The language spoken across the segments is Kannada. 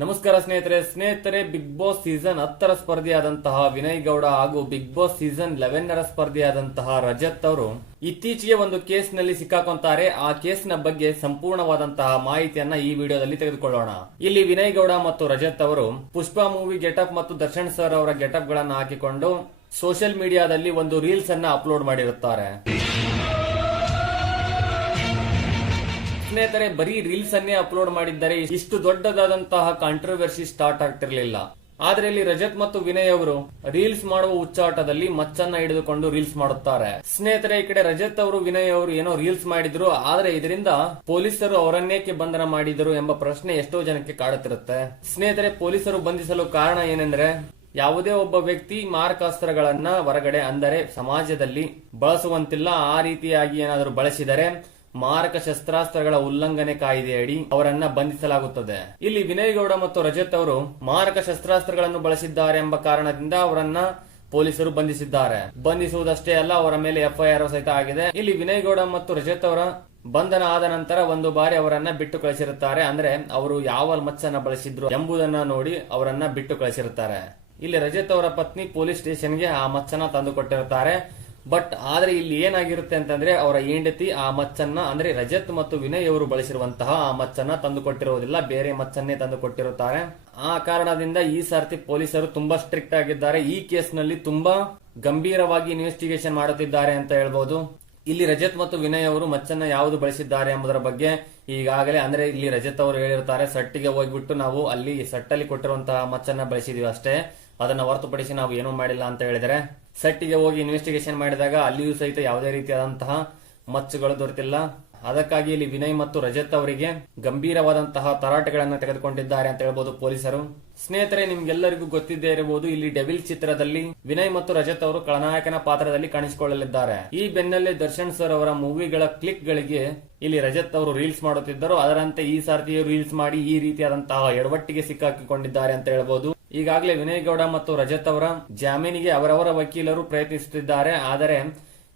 ನಮಸ್ಕಾರ ಸ್ನೇಹಿತರೆ ಸ್ನೇಹಿತರೆ ಬಿಗ್ ಬಾಸ್ ಸೀಸನ್ ಹತ್ತರ ಸ್ಪರ್ಧೆಯಾದಂತಹ ವಿನಯ್ ಗೌಡ ಹಾಗೂ ಬಿಗ್ ಬಾಸ್ ಸೀಸನ್ ಲೆವೆನ್ ಸ್ಪರ್ಧೆಯಾದಂತಹ ಸ್ಪರ್ಧಿಯಾದಂತಹ ರಜತ್ ಅವರು ಇತ್ತೀಚೆಗೆ ಒಂದು ಕೇಸ್ನಲ್ಲಿ ಸಿಕ್ಕಾಕೊಂತಾರೆ. ಆ ಕೇಸ್ನ ಬಗ್ಗೆ ಸಂಪೂರ್ಣವಾದಂತಹ ಮಾಹಿತಿಯನ್ನ ಈ ವಿಡಿಯೋದಲ್ಲಿ ತೆಗೆದುಕೊಳ್ಳೋಣ. ಇಲ್ಲಿ ವಿನಯ್ ಗೌಡ ಮತ್ತು ರಜತ್ ಅವರು ಪುಷ್ಪಾ ಮೂವಿ ಗೆಟಪ್ ಮತ್ತು ದರ್ಶನ್ ಸರ್ ಅವರ ಗೆಟಪ್ ಗಳನ್ನ ಹಾಕಿಕೊಂಡು ಸೋಷಿಯಲ್ ಮೀಡಿಯಾದಲ್ಲಿ ಒಂದು ರೀಲ್ಸ್ ಅನ್ನ ಅಪ್ಲೋಡ್ ಮಾಡಿರುತ್ತಾರೆ. ಸ್ನೇಹಿತರೆ, ಬರೀ ರೀಲ್ಸ್ ಅನ್ನೇ ಅಪ್ಲೋಡ್ ಮಾಡಿದ್ದಾರೆ ಇಷ್ಟು ದೊಡ್ಡದಾದಂತಹ ಕಾಂಟ್ರವರ್ಸಿ ಸ್ಟಾರ್ಟ್ ಆಗ್ತಿರ್ಲಿಲ್ಲ. ಆದ್ರೆ ಇಲ್ಲಿ ರಜತ್ ಮತ್ತು ವಿನಯ್ ಅವರು ರೀಲ್ಸ್ ಮಾಡುವ ಉಚ್ಚಾಟದಲ್ಲಿ ಮಚ್ಚನ್ನ ಹಿಡಿದುಕೊಂಡು ರೀಲ್ಸ್ ಮಾಡುತ್ತಾರೆ. ಸ್ನೇಹಿತರೆ, ಈ ಕಡೆ ರಜತ್ ಅವರು, ವಿನಯ್ ಅವರು ಏನೋ ರೀಲ್ಸ್ ಮಾಡಿದ್ರು, ಆದ್ರೆ ಇದರಿಂದ ಪೊಲೀಸರು ಅವರನ್ನೇಕೆ ಬಂಧನ ಮಾಡಿದರು ಎಂಬ ಪ್ರಶ್ನೆ ಎಷ್ಟೋ ಜನಕ್ಕೆ ಕಾಡುತ್ತಿರುತ್ತೆ. ಸ್ನೇಹಿತರೆ, ಪೊಲೀಸರು ಬಂಧಿಸಲು ಕಾರಣ ಏನೆಂದ್ರೆ, ಯಾವುದೇ ಒಬ್ಬ ವ್ಯಕ್ತಿ ಮಾರಕಾಸ್ತ್ರಗಳನ್ನ ಹೊರಗಡೆ ಅಂದರೆ ಸಮಾಜದಲ್ಲಿ ಬಳಸುವಂತಿಲ್ಲ, ಆ ರೀತಿಯಾಗಿ ಏನಾದರೂ ಬಳಸಿದರೆ ಮಾರಕ ಶಸ್ತ್ರಾಸ್ತ್ರಗಳ ಉಲ್ಲಂಘನೆ ಕಾಯ್ದೆಯಡಿ ಅವರನ್ನ ಬಂಧಿಸಲಾಗುತ್ತದೆ. ಇಲ್ಲಿ ವಿನಯ್ ಗೌಡ ಮತ್ತು ರಜತ್ ಅವರು ಮಾರಕ ಶಸ್ತ್ರಾಸ್ತ್ರಗಳನ್ನು ಬಳಸಿದ್ದಾರೆ ಎಂಬ ಕಾರಣದಿಂದ ಅವರನ್ನ ಪೊಲೀಸರು ಬಂಧಿಸಿದ್ದಾರೆ. ಬಂಧಿಸುವುದಷ್ಟೇ ಅಲ್ಲ, ಅವರ ಮೇಲೆ ಎಫ್ಐಆರ್ ಸಹಿತ ಆಗಿದೆ. ಇಲ್ಲಿ ವಿನಯ್ ಗೌಡ ಮತ್ತು ರಜತ್ ಅವರ ಬಂಧನ ಆದ ನಂತರ ಒಂದು ಬಾರಿ ಅವರನ್ನ ಬಿಟ್ಟು ಕಳಿಸಿರುತ್ತಾರೆ. ಅಂದ್ರೆ ಅವರು ಯಾವ ಮಚ್ಚನ್ನ ಬಳಸಿದ್ರು ಎಂಬುದನ್ನ ನೋಡಿ ಅವರನ್ನ ಬಿಟ್ಟು ಕಳಿಸಿರುತ್ತಾರೆ. ಇಲ್ಲಿ ರಜತ್ ಅವರ ಪತ್ನಿ ಪೊಲೀಸ್ ಸ್ಟೇಷನ್ಗೆ ಆ ಮಚ್ಚನ ತಂದು ಕೊಟ್ಟಿರುತ್ತಾರೆ. ಬಟ್ ಆದ್ರೆ ಇಲ್ಲಿ ಏನಾಗಿರುತ್ತೆ ಅಂತಂದ್ರೆ ಅವರ ಹೆಂಡತಿ ಆ ಮಚ್ಚನ್ನ, ಅಂದ್ರೆ ರಜತ್ ಮತ್ತು ವಿನಯ್ ಅವರು ಬಳಸಿರುವಂತಹ ಆ ಮಚ್ಚನ್ನ ತಂದು ಕೊಟ್ಟಿರುವುದಿಲ್ಲ ಬೇರೆ ಮಚ್ಚನ್ನೇ ತಂದು ಕೊಟ್ಟಿರುತ್ತಾರೆ ಆ ಕಾರಣದಿಂದ ಈ ಸರ್ತಿ ಪೊಲೀಸರು ತುಂಬಾ ಸ್ಟ್ರಿಕ್ಟ್ ಆಗಿದ್ದಾರೆ. ಈ ಕೇಸ್ನಲ್ಲಿ ತುಂಬಾ ಗಂಭೀರವಾಗಿ ಇನ್ವೆಸ್ಟಿಗೇಷನ್ ಮಾಡುತ್ತಿದ್ದಾರೆ ಅಂತ ಹೇಳ್ಬಹುದು ಇಲ್ಲಿ ರಜತ್ ಮತ್ತು ವಿನಯ್ ಅವರು ಮಚ್ಚನ್ನ ಯಾವುದು ಬಳಸಿದ್ದಾರೆ ಎಂಬುದರ ಬಗ್ಗೆ ಈಗಾಗಲೇ ಅಂದ್ರೆ ಇಲ್ಲಿ ರಜತ್ ಅವರು ಹೇಳಿರ್ತಾರೆ, ಸಟ್ಟಿಗೆ ಹೋಗ್ಬಿಟ್ಟು ನಾವು ಅಲ್ಲಿ ಸಟ್ಟಲ್ಲಿ ಕೊಟ್ಟಿರುವಂತಹ ಮಚ್ಚನ್ನ ಬಳಸಿದೀವಿ ಅಷ್ಟೇ. ಅದನ್ನ ಹೊರತುಪಡಿಸಿ ನಾವು ಏನೂ ಮಾಡಿಲ್ಲ ಅಂತ ಹೇಳಿದರೆ, ಸಟ್ಟಿಗೆ ಹೋಗಿ ಇನ್ವೆಸ್ಟಿಗೇಷನ್ ಮಾಡಿದಾಗ ಅಲ್ಲಿಯೂ ಸಹಿತ ಯಾವುದೇ ರೀತಿಯಾದಂತಹ ಮಚ್ಚುಗಳು ದೊರೆತಿಲ್ಲ. ಅದಕ್ಕಾಗಿ ಇಲ್ಲಿ ವಿನಯ್ ಮತ್ತು ರಜತ್ ಅವರಿಗೆ ಗಂಭೀರವಾದಂತಹ ತರಾಟೆಗಳನ್ನು ತೆಗೆದುಕೊಂಡಿದ್ದಾರೆ ಅಂತ ಹೇಳಬಹುದು ಪೊಲೀಸರು. ಸ್ನೇಹಿತರೆ, ನಿಮ್ಗೆಲ್ಲರಿಗೂ ಗೊತ್ತಿದ್ದೇ ಇರಬಹುದು, ಇಲ್ಲಿ ಡೆವಿಲ್ ಚಿತ್ರದಲ್ಲಿ ವಿನಯ್ ಮತ್ತು ರಜತ್ ಅವರು ಖಳನಾಯಕನ ಪಾತ್ರದಲ್ಲಿ ಕಾಣಿಸಿಕೊಳ್ಳಲಿದ್ದಾರೆ. ಈ ಬೆನ್ನಲ್ಲೇ ದರ್ಶನ್ ಸರ್ ಅವರ ಮೂವಿಗಳ ಕ್ಲಿಕ್ ಗಳಿಗೆ ಇಲ್ಲಿ ರಜತ್ ಅವರು ರೀಲ್ಸ್ ಮಾಡುತ್ತಿದ್ದರು. ಅದರಂತೆ ಈ ಸಾರ್ತಿಯು ರೀಲ್ಸ್ ಮಾಡಿ ಈ ರೀತಿಯಾದಂತಹ ಎಡವಟ್ಟಿಗೆ ಸಿಕ್ಕಾಕಿಕೊಂಡಿದ್ದಾರೆ ಅಂತ ಹೇಳಬಹುದು ಈಗಾಗಲೇ ವಿನಯ್ ಗೌಡ ಮತ್ತು ರಜತ್ ಅವರ ಜಾಮೀನಿಗೆ ಅವರವರ ವಕೀಲರು ಪ್ರಯತ್ನಿಸುತ್ತಿದ್ದಾರೆ. ಆದರೆ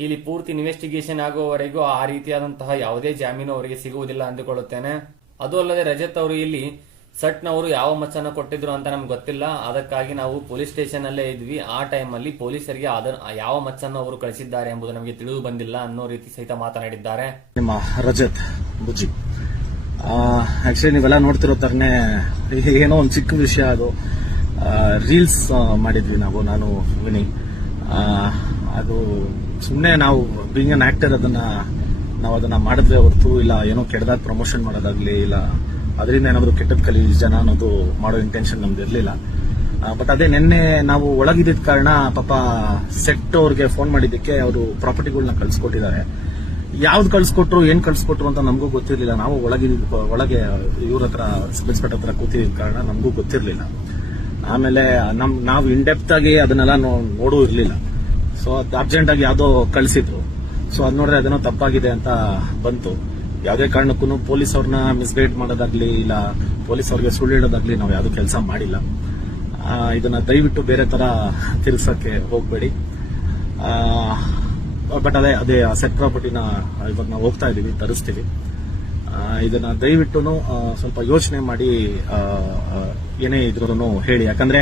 ಇಲ್ಲಿ ಪೂರ್ತಿ ಇನ್ವೆಸ್ಟಿಗೇಷನ್ ಆಗುವವರೆಗೂ ಆ ರೀತಿಯಾದಂತಹ ಯಾವುದೇ ಜಾಮೀನು ಅವರಿಗೆ ಸಿಗುವುದಿಲ್ಲ ಅಂದುಕೊಳ್ಳುತ್ತೇನೆ. ಅದು ಅಲ್ಲದೆ ರಜತ್ ಅವರು ಇಲ್ಲಿ ಸಟ್ನವರು ಯಾವ ಮಚ್ಚನ ಕೊಟ್ಟಿದ್ರು ಅಂತ ನಮ್ಗೆ ಗೊತ್ತಿಲ್ಲ. ಅದಕ್ಕಾಗಿ ನಾವು ಪೊಲೀಸ್ ಸ್ಟೇಷನ್ ಅಲ್ಲೇ ಇದ್ವಿ. ಆ ಟೈಮ್ ಅಲ್ಲಿ ಪೊಲೀಸರಿಗೆ ಅದರ ಯಾವ ಮಚ್ಚನ್ನು ಅವರು ಕಳಿಸಿದ್ದಾರೆ ಎಂಬುದು ನಮಗೆ ತಿಳಿದು ಬಂದಿಲ್ಲ ಅನ್ನೋ ರೀತಿ ಸಹಿತ ಮಾತನಾಡಿದ್ದಾರೆ. ನಿಮ್ಮ ರಜತ್ ಬುಜ್ಜಿ. ಆಕ್ಚುಲಿ ನೀವೆಲ್ಲ ನೋಡ್ತಿರೋ ತರನೇ ಏನೋ ಒಂದು ಚಿಕ್ಕ ವಿಷಯ ಅದು. ರೀಲ್ಸ್ ಮಾಡಿದ್ವಿ ನಾವು, ನಾನು, ವಿನಿ. ಅದು ಸುಮ್ಮನೆ ನಾವು ಬೀಂಗ್ ಅನ್ ಆಕ್ಟರ್ ಅದನ್ನ ನಾವು ಅದನ್ನ ಮಾಡಿದ್ರೆ ಹೊರತು ಇಲ್ಲ, ಏನೋ ಕೆಟ್ಟದಾಗ ಪ್ರಮೋಷನ್ ಮಾಡೋದಾಗ್ಲಿ ಇಲ್ಲ, ಅದರಿಂದ ಏನಾದರೂ ಕೆಟ್ಟದ್ ಕಲಿ ಜನ ಅನ್ನೋದು ಮಾಡೋ ಇಂಟೆನ್ಷನ್ ನಮ್ದು ಇರಲಿಲ್ಲ. ಬಟ್ ಅದೇ ನಿನ್ನೆ ನಾವು ಒಳಗಿದ್ದ ಕಾರಣ ಪಾಪ ಸೆಟ್ ಅವ್ರಿಗೆ ಫೋನ್ ಮಾಡಿದ್ದಕ್ಕೆ ಅವರು ಪ್ರಾಪರ್ಟಿಗಳನ್ನ ಕಳ್ಸಿಕೊಟ್ಟಿದ್ದಾರೆ. ಯಾವ್ದು ಕಳ್ಸಿಕೊಟ್ರು, ಏನ್ ಕಳ್ಸಿಕೊಟ್ರು ಅಂತ ನಮಗೂ ಗೊತ್ತಿರಲಿಲ್ಲ. ನಾವು ಒಳಗಿದ, ಒಳಗೆ ಇವ್ರ ಹತ್ರ ಸಬ್ ಹತ್ರ ಕೂತಿದ್ದ ಕಾರಣ ನಮಗೂ ಗೊತ್ತಿರಲಿಲ್ಲ. ಆಮೇಲೆ ನಮ್, ನಾವು ಇಂಡೆಪ್ತ್ ಆಗಿ ಅದನ್ನೆಲ್ಲ ನೋಡೂ ಇರ್ಲಿಲ್ಲ. ಸೊ ಅದು ಅರ್ಜೆಂಟ್ ಆಗಿ ಯಾವ್ದೋ ಕಳಿಸಿದ್ರು. ಸೊ ಅದು ನೋಡಿದ್ರೆ ಅದೇನೋ ತಪ್ಪಾಗಿದೆ ಅಂತ ಬಂತು. ಯಾವುದೇ ಕಾರಣಕ್ಕೂ ಪೊಲೀಸ್ ಅವ್ರನ್ನ ಮಿಸ್ಗೈಡ್ ಮಾಡೋದಾಗ್ಲಿ ಇಲ್ಲ ಪೊಲೀಸ್ ಅವ್ರಿಗೆ ಸುಳ್ಳು ಹೇಳೋದಾಗ್ಲಿ ನಾವು ಯಾವ್ದು ಕೆಲಸ ಮಾಡಿಲ್ಲ. ಆ, ಇದನ್ನ ದಯವಿಟ್ಟು ಬೇರೆ ತರ ತಿರ್ಸಕ್ಕೆ ಹೋಗ್ಬೇಡಿ. ಬಟ್ ಅದೇ ಅದೇ ಸೆಟ್ ಪ್ರಾಪರ್ಟಿನ ಇವಾಗ ನಾವು ಹೋಗ್ತಾ ಇದೀವಿ ತರಿಸ್ತೀವಿ. ಆ, ಇದನ್ನ ದಯವಿಟ್ಟು ಸ್ವಲ್ಪ ಯೋಚನೆ ಮಾಡಿ ಆ, ಆ, ಏನೇ ಇದ್ರೂ ಹೇಳಿ. ಯಾಕಂದ್ರೆ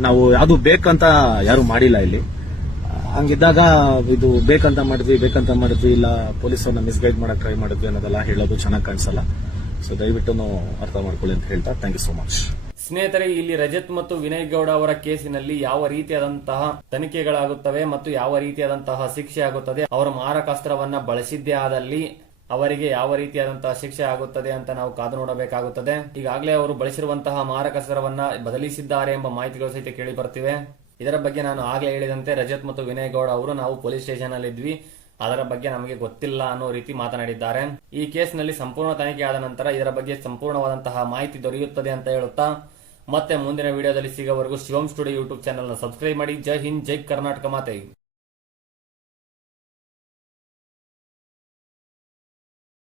ನಾವು ಯಾವುದು ಬೇಕಂತ ಯಾರು ಮಾಡಿಲ್ಲ ಇಲ್ಲಿ. ಆ, ಹಂಗಿದ್ದಾಗ ಇದು ಬೇಕಂತ ಮಾಡಿದ್ವಿ ಬೇಕಂತ ಮಾಡಿದ್ವಿ, ಇಲ್ಲ ಪೊಲೀಸರನ್ನ ಮಿಸ್ಗೈಡ್ ಮಾಡಕ್ ಟ್ರೈ ಮಾಡಿದ್ವಿ ಅನ್ನೋದೆಲ್ಲ ಹೇಳೋದು ಚೆನ್ನಾಗಿ ಕಾಣಿಸಲ್ಲ. ಸೊ ದಯವಿಟ್ಟು ಅರ್ಥ ಮಾಡ್ಕೊಳ್ಳಿ ಅಂತ ಹೇಳ್ತಾ ಥ್ಯಾಂಕ್ ಯು ಸೋ ಮಚ್ ಸ್ನೇಹಿತರೆ, ಇಲ್ಲಿ ರಜತ್ ಮತ್ತು ವಿನಯ್ ಗೌಡ ಅವರ ಕೇಸಿನಲ್ಲಿ ಯಾವ ರೀತಿಯಾದಂತಹ ತನಿಖೆಗಳಾಗುತ್ತವೆ ಮತ್ತು ಯಾವ ರೀತಿಯಾದಂತಹ ಶಿಕ್ಷೆ ಆಗುತ್ತದೆ, ಅವರು ಮಾರಕಾಸ್ತ್ರವನ್ನ ಬಳಸಿದ್ದೇ ಆದಲ್ಲಿ ಅವರಿಗೆ ಯಾವ ರೀತಿಯಾದಂತಹ ಶಿಕ್ಷೆ ಆಗುತ್ತದೆ ಅಂತ ನಾವು ಕಾದು ನೋಡಬೇಕಾಗುತ್ತದೆ. ಈಗಾಗಲೇ ಅವರು ಬಳಸಿರುವಂತಹ ಮಾರಕಾಸ್ತ್ರವನ್ನ ಬದಲಿಸಿದ್ದಾರೆ ಎಂಬ ಮಾಹಿತಿಗಳು ಸಹಿತ ಕೇಳಿ ಬರ್ತಿವೆ. ಇದರ ಬಗ್ಗೆ ನಾನು ಆಗಲೇ ಹೇಳಿದಂತೆ ರಜತ್ ಮತ್ತು ವಿನಯ್ ಗೌಡ ಅವರು ನಾವು ಪೊಲೀಸ್ ಸ್ಟೇಷನ್ ಅಲ್ಲಿ ಇದ್ವಿ. ಅದರ ಬಗ್ಗೆ ನಮಗೆ ಗೊತ್ತಿಲ್ಲ ಅನ್ನೋ ರೀತಿ ಮಾತನಾಡಿದ್ದಾರೆ. ಈ ಕೇಸ್ನಲ್ಲಿ ಸಂಪೂರ್ಣ ತನಿಖೆ ಆದ ನಂತರ ಇದರ ಬಗ್ಗೆ ಸಂಪೂರ್ಣವಾದಂತಹ ಮಾಹಿತಿ ದೊರೆಯುತ್ತದೆ ಅಂತ ಹೇಳುತ್ತಾ, ಮತ್ತೆ ಮುಂದಿನ ವಿಡಿಯೋದಲ್ಲಿ ಸಿಗೋವರೆಗೂ Shivam studio YouTube channel subscribe ಮಾಡಿ. ಜೈ ಹಿಂದ್, ಜೈ ಕರ್ನಾಟಕ ಮಾತೆ.